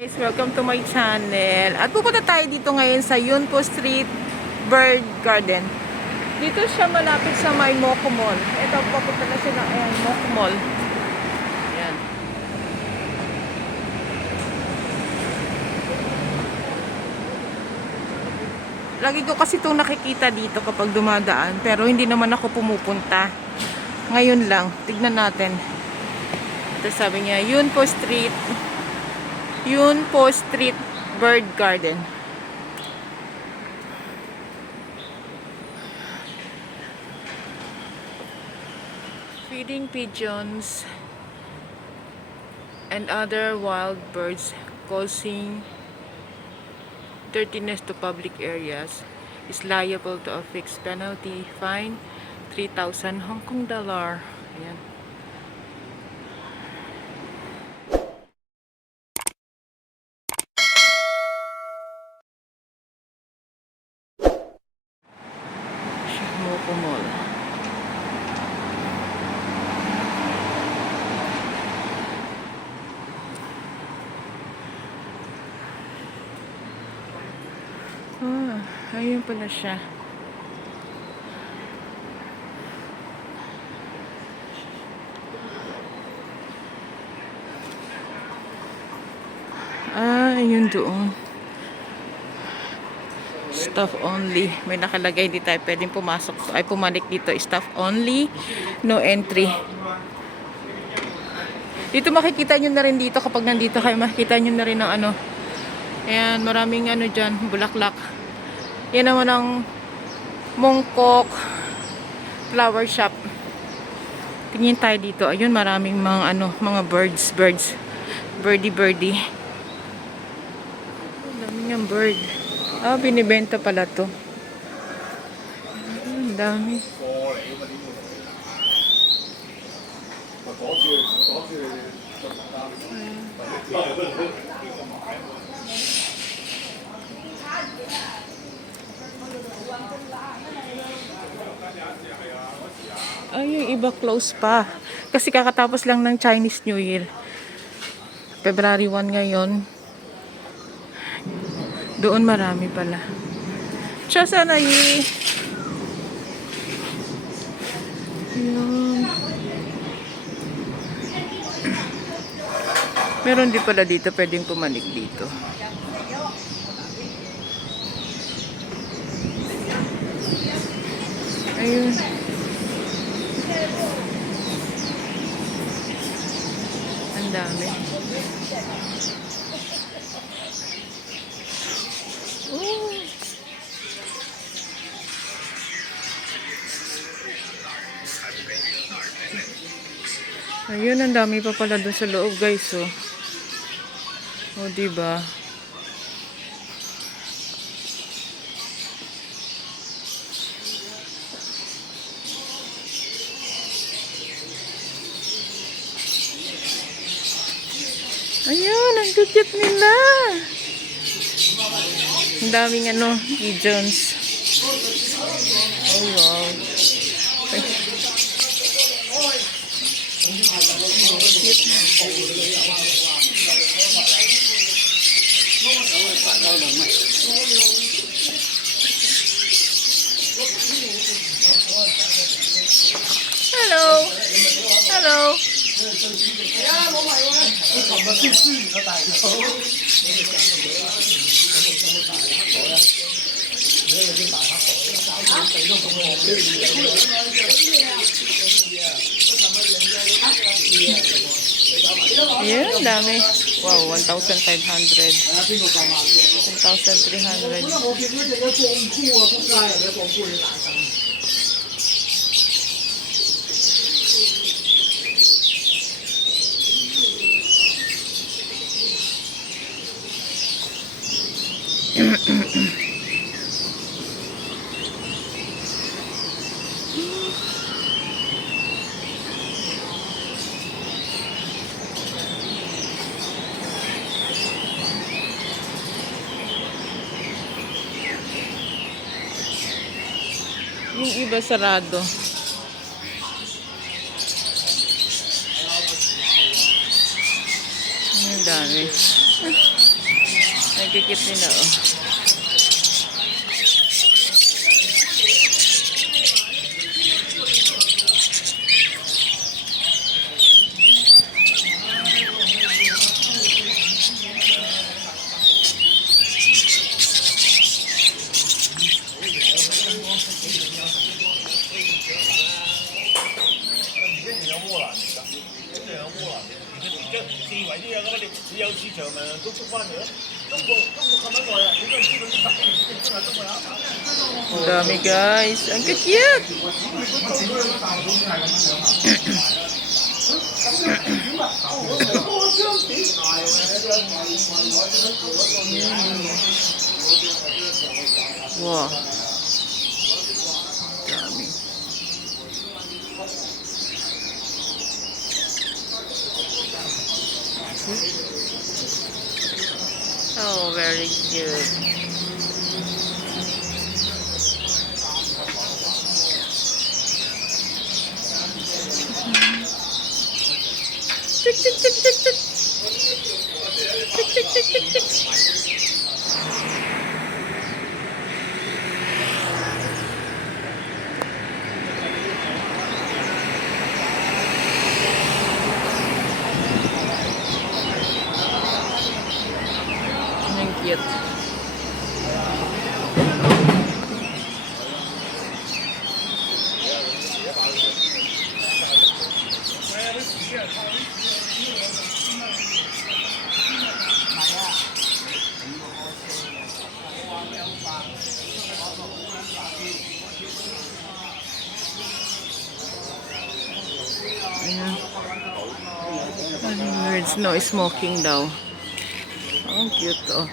Guys, welcome to my channel. At pupunta tayo dito ngayon sa YUEN Street Bird Garden. Dito siya malapit sa may MONGKOK Mall. Ito, papunta na siya ng MONGKOK Mall. Ayan. Lagi ko kasi itong nakikita dito kapag dumadaan. Pero hindi naman ako pumupunta. Ngayon lang. Tignan natin. Ito sabi niya, YUEN Street Bird Garden. Feeding pigeons and other wild birds causing dirtiness to public areas is liable to a fixed penalty fine 3,000 Hong Kong dollar. Ayan. Mall. Ayun pala siya. Ayun doon. Staff only. May nakalagay, di tayo pwedeng pumasok. Ay, pumalik dito. Staff only. No entry. Dito makikita nyo na rin dito. Kapag nandito kayo, makikita nyo na rin ng ano. Ayan, maraming ano dyan. Bulaklak. Yan naman ang MONGKOK flower shop. Tingin tayo dito. Ayun, maraming mga ano, mga birds. Birdie. Daming yung bird. Binibenta pala to. Ang dami. Yung iba close pa. Kasi kakatapos lang ng Chinese New Year. February 1 ngayon. Doon marami pala. Siya sana yun. Meron din pala dito. Pwedeng pumanik dito. Ayun. Ang dami. Ayun, ang dami pa pala dun sa loob, guys, oh. O, diba? Ayun, ang cute nila. Ang daming ano, pigeons. Oh, wow. Ay. Hello. Ayan, dami. Wow, 1,500. 1,300. Yung iba sarado. Ang dami. Nagkikit nila, oh. Ang dami guys. Ang cute! Wow. Dami. Oh, very cute. Tick, tick, tick, tick, tick. Tick, tick, tick, tick, tick. Ang cute. Ayan. Birds no smoking daw. Ang cute, oh.